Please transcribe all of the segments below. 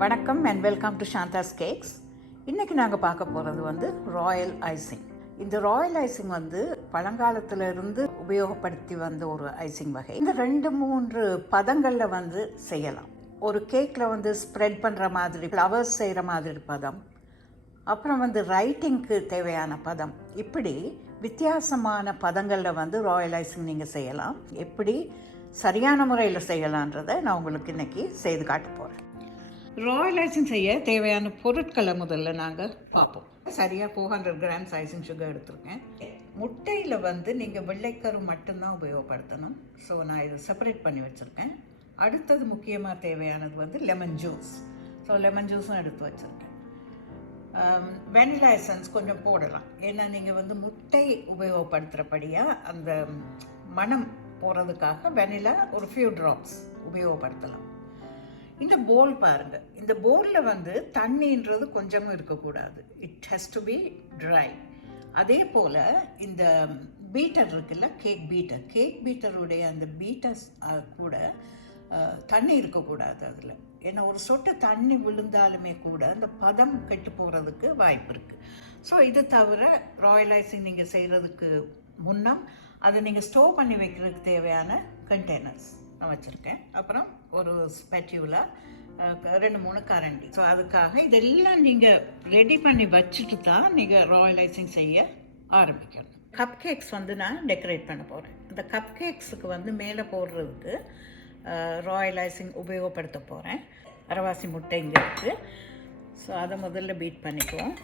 வணக்கம் and welcome to ஷாந்தாஸ் cakes. இன்றைக்கி நாங்கள் பார்க்க போகிறது வந்து ராயல் ஐசிங். இந்த ராயல் ஐசிங் வந்து பழங்காலத்திலிருந்து உபயோகப்படுத்தி வந்த ஒரு ஐசிங் வகை. இந்த 2-3 பதங்களில் வந்து செய்யலாம். ஒரு கேக்கில் வந்து ஸ்ப்ரெட் பண்ணுற மாதிரி, ஃப்ளவர்ஸ் செய்கிற மாதிரி பதம், அப்புறம் வந்து ரைட்டிங்க்கு தேவையான பதம், இப்படி வித்தியாசமான பதங்களில் வந்து ராயல் ஐசிங் நீங்கள் செய்யலாம். எப்படி சரியான முறையில் செய்யலான்றதை நான் உங்களுக்கு இன்றைக்கி செய்து காட்ட போகிறேன். ராயல் ஐசிங் செய்ய தேவையான பொருட்களை முதல்ல நாங்கள் பார்ப்போம். சரியாக 400 கிராம்ஸ் ஐசிங் சுகர் எடுத்துருக்கேன். முட்டையில் வந்து நீங்கள் வெள்ளைக்கரு மட்டும்தான் உபயோகப்படுத்தணும். ஸோ நான் இதை செப்பரேட் பண்ணி வச்சுருக்கேன். அடுத்தது முக்கியமாக தேவையானது வந்து லெமன் ஜூஸ். ஸோ லெமன் ஜூஸும் எடுத்து வச்சுருக்கேன். வெனிலா எசன்ஸ் கொஞ்சம் போடலாம். ஏன்னா நீங்கள் வந்து முட்டை உபயோகப்படுத்துகிறபடியாக அந்த மனம் போகிறதுக்காக வெனிலா ஒரு ஃபியூ ட்ராப்ஸ் உபயோகப்படுத்தலாம். இந்த போல் பாருங்கள். இந்த போலில் வந்து தண்ணின்றது கொஞ்சமும் இருக்கக்கூடாது. It has to be dry. அதே போல் இந்த பீட்டர் இருக்குல்ல, கேக் பீட்டருடைய அந்த பீட்டர்ஸ் கூட தண்ணி இருக்கக்கூடாது அதில். ஏன்னா ஒரு சொட்டு தண்ணி விழுந்தாலுமே கூட அந்த பதம் கெட்டு போகிறதுக்கு வாய்ப்பு இருக்குது. ஸோ இது தவிர ராயல் ஐசிங் நீங்கள் செய்கிறதுக்கு முன்னம் அதை நீங்கள் ஸ்டோர் பண்ணி வைக்கிறதுக்கு தேவையான கண்டெய்னர்ஸ் நான் வச்சுருக்கேன். அப்புறம் ஒரு ஸ்பெட்யூலா, 2-3 கரண்டி. ஸோ அதுக்காக இதெல்லாம் நீங்கள் ரெடி பண்ணி வச்சுட்டு தான் நீங்கள் ராயல் ஐசிங் செய்ய ஆரம்பிக்கணும். கப் கேக்ஸ் வந்து நான் டெக்கரேட் பண்ண போகிறேன். இந்த கப் கேக்ஸுக்கு வந்து மேலே போடுறதுக்கு ராயல் ஐசிங் உபயோகப்படுத்த போகிறேன். அரைவாசி முட்டை இங்கே இருக்குது. ஸோ அதை முதல்ல பீட் பண்ணிக்குவோம்.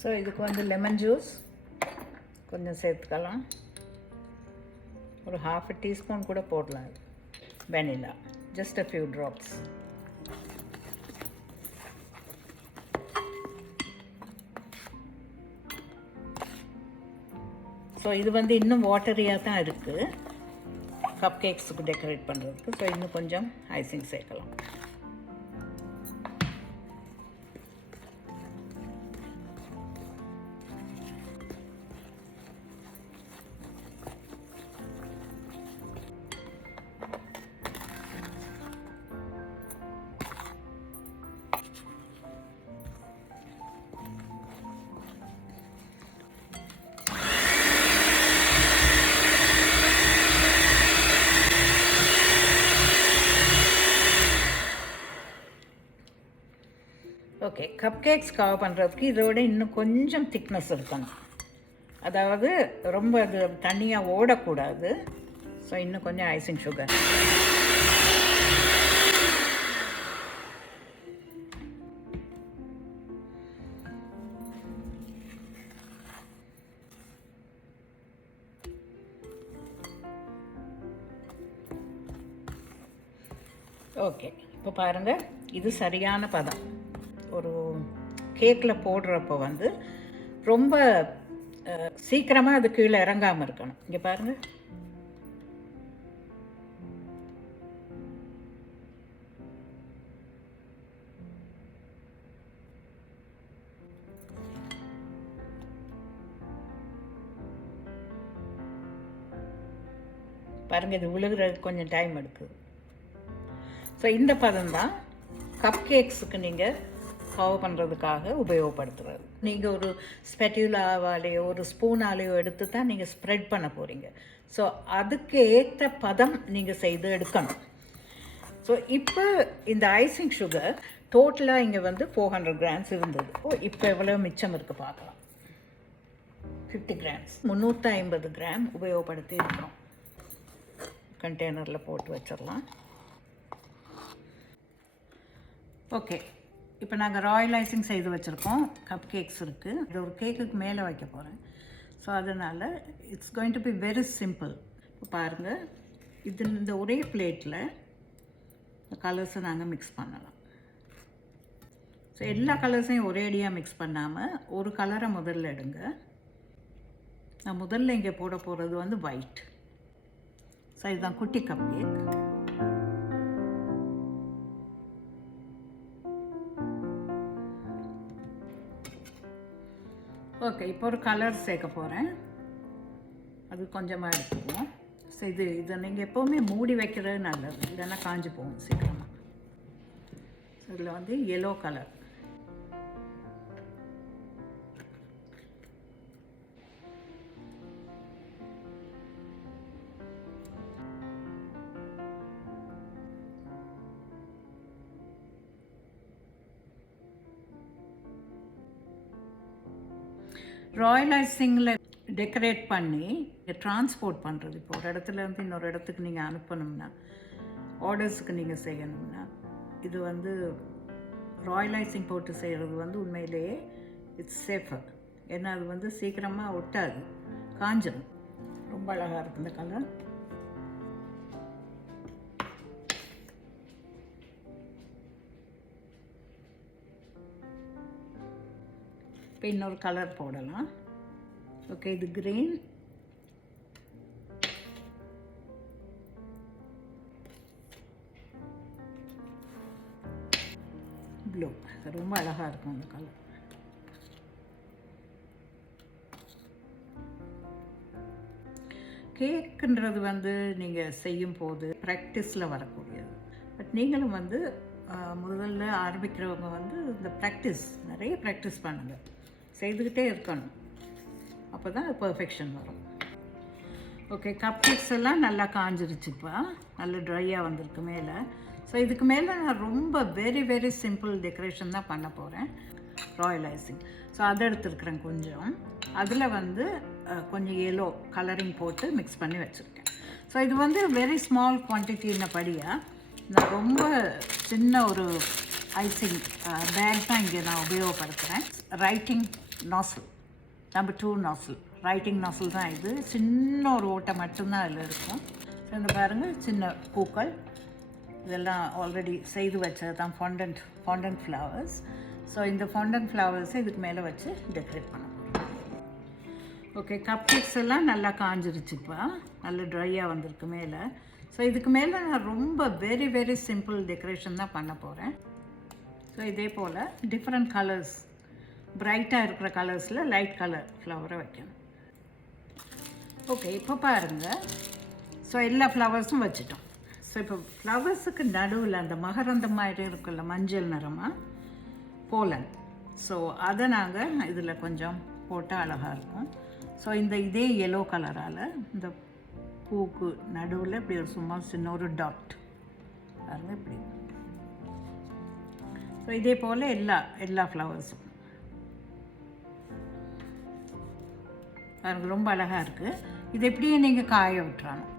ஸோ இதுக்கு வந்து லெமன் ஜூஸ் கொஞ்சம் சேர்த்துக்கலாம். ஒரு 1/2 டீஸ்பூன் கூட போடலாம். Vanilla just a few drops. So இது வந்து இன்னும் வாட்டரியாக தான் இருக்குது கப் கேக்ஸுக்கு டெக்கரேட் பண்ணுறதுக்கு. ஸோ இன்னும் கொஞ்சம் ஐசிங் சேர்க்கலாம். ஓகே, கப் கேக்ஸ் கவர் பண்ணுறதுக்கு இதோட இன்னும் கொஞ்சம் திக்னஸ் இருக்கணும். அதாவது ரொம்ப அது தண்ணியாக ஓடக்கூடாது. ஸோ இன்னும் கொஞ்சம் ஐசிங் சுகர். ஓகே, இப்போ பாருங்கள், இது சரியான பதம். ஒரு கேக்கில் போடுறப்போ வந்து ரொம்ப சீக்கிரமாக அது கீழே இறங்காமல் இருக்கணும். இங்கே பாருங்கள். பாருங்கள், இது விழுகிறதுக்கு கொஞ்சம் டைம் எடுக்குது. ஸோ இந்த பதம் தான் கப் கேக்ஸுக்கு நீங்கள் கவர் பண்ணுறதுக்காக உபயோகப்படுத்துகிறது. நீங்கள் ஒரு ஸ்பெட்யூலாவாலேயோ ஒரு ஸ்பூனாலேயோ எடுத்து தான் நீங்கள் ஸ்ப்ரெட் பண்ண போகிறீங்க. ஸோ அதுக்கு ஏற்ற பதம் நீங்கள் செய்து எடுக்கணும். ஸோ இப்போ இந்த ஐசிங் சுகர் டோட்டலாக இங்கே வந்து 400 கிராம்ஸ் இருந்தது. இப்போ எவ்வளோ மிச்சம் இருக்குது பார்க்கலாம். 50 கிராம்ஸ், 350 கிராம் உபயோகப்படுத்தி இருக்கிறோம். கண்டெய்னரில் போட்டு வச்சிடலாம். ஓகே, இப்போ நாங்கள் ராயல் ஐசிங் செய்து வச்சுருக்கோம். கப் கேக்ஸ் இருக்குது. இது ஒரு கேக்குக்கு மேலே வைக்க போகிறேன். ஸோ அதனால் it's going to be very simple. இப்போ பாருங்கள், இந்த ஒரே பிளேட்டில் இந்த கலர்ஸை நாங்கள் மிக்ஸ் பண்ணலாம். ஸோ எல்லா கலர்ஸையும் ஒரேடியாக மிக்ஸ் பண்ணாமல் ஒரு கலரை முதல்ல எடுங்க. நான் முதல்ல இங்கே போட போகிறது வந்து ஒயிட். ஸோ இதுதான் குட்டி கப் கேக். ஓகே, இப்போ ஒரு கலர் சேர்க்க போகிறேன். அது கொஞ்சமாக எடுத்துக்குவோம். ஸோ இதை நீங்கள் எப்போவுமே மூடி வைக்கிறது நல்லது, இல்லைன்னா காஞ்சி போகும் சீக்கிரமாக. ஸோ இதில் வந்து எல்லோ கலர். ராயல் ஐசிங்கில் டெக்கரேட் பண்ணி ட்ரான்ஸ்போர்ட் பண்ணுறது. இப்போ ஒரு இடத்துல இருந்து இன்னொரு இடத்துக்கு நீங்கள் அனுப்பணும்னா, ஆர்டர்ஸுக்கு நீங்கள் செய்யணும்னா, இது வந்து ராயல் ஐசிங் போட்டு செய்கிறது வந்து உண்மையிலேயே இட்ஸ் சேஃபர். ஏன்னா அது வந்து சீக்கிரமாக ஒட்டாது, காஞ்சிடும். ரொம்ப அழகாக இருக்குது இந்த கலர். இப்போ இன்னொரு கலர் போடலாம். ஓகே, இது க்ரீன். ப்ளூ. ரொம்ப அழகாக இருக்கும் அந்த கலர். கேக்குன்றது வந்து நீங்கள் செய்யும் போது ப்ராக்டிஸில் வரக்கூடியது. பட் நீங்களும் வந்து முதல்ல ஆரம்பிக்கிறவங்க வந்து இந்த நிறைய ப்ராக்டிஸ் பண்ணுங்கள், செய்துக்கிட்டே இருக்கணும். அப்போ தான் பர்ஃபெக்ஷன் வரும். ஓகே, கப் கேக்ஸ் எல்லாம் நல்லா காஞ்சிருச்சுப்பா, நல்ல ட்ரையாக வந்திருக்கு மேலே. ஸோ இதுக்கு மேலே நான் ரொம்ப வெரி வெரி சிம்பிள் டெக்கரேஷன் தான் பண்ண போகிறேன், ராயல் ஐசிங். ஸோ அதை எடுத்துருக்குறேன் கொஞ்சம். அதில் வந்து கொஞ்சம் எல்லோ கலரிங் போட்டு மிக்ஸ் பண்ணி வச்சுருக்கேன். ஸோ இது வந்து வெரி ஸ்மால் குவான்டிட்டின்னபடியாக நான் ரொம்ப சின்ன ஒரு ஐசிங் பேக் தான் இங்கே நான் உபயோகப்படுத்துகிறேன். ரைட்டிங் நாசில், நம்பர் 2 நாசில், ரைட்டிங் நாசில் தான் இது. சின்ன ஒரு ஓட்டை மட்டும்தான் அதில் இருக்கும். ஸோ இந்த பாருங்கள், சின்ன பூக்கள் இதெல்லாம் ஆல்ரெடி செய்து வச்சது தான் ஃபாண்டன்ட் ஃப்ளவர்ஸ். ஸோ இந்த ஃபாண்டன்ட் ஃப்ளவர்ஸை இதுக்கு மேலே வச்சு டெக்கரேட் பண்ண போகிறோம். ஓகே, கப் கேக்ஸ் எல்லாம் நல்லா காஞ்சிருச்சுப்பா, நல்ல ட்ரையாக வந்திருக்கு மேலே. ஸோ இதுக்கு மேலே நான் ரொம்ப வெரி வெரி சிம்பிள் டெக்கரேஷன் தான் பண்ண போகிறேன். ஸோ இதே போல் டிஃப்ரெண்ட் கலர்ஸ், பிரைட்டாக இருக்கிற கலர்ஸில் லைட் கலர் ஃப்ளவரை வைக்கணும். ஓகே, இப்போ பாருங்கள். ஸோ எல்லா ஃப்ளவர்ஸும் வச்சுட்டோம். ஸோ இப்போ ஃப்ளவர்ஸுக்கு நடுவில் அந்த மகரந்த மாதிரி இருக்குல்ல, மஞ்சள் நிறமாக போலன். ஸோ அதை நாங்கள் இதில் கொஞ்சம் போட்டால் அழகாக இருக்கும். ஸோ இதே எல்லோ கலரால் இந்த பூக்கு நடுவில் இப்படி ஒரு சும்மா சின்ன ஒரு டாட் பாருங்கள் இப்படி. ஸோ இதே போல் எல்லா ஃப்ளவர்ஸும் பாருங்கள், ரொம்ப அழகாக இருக்குது. இது எப்படியே நீங்கள் காய விட்டுறணும்.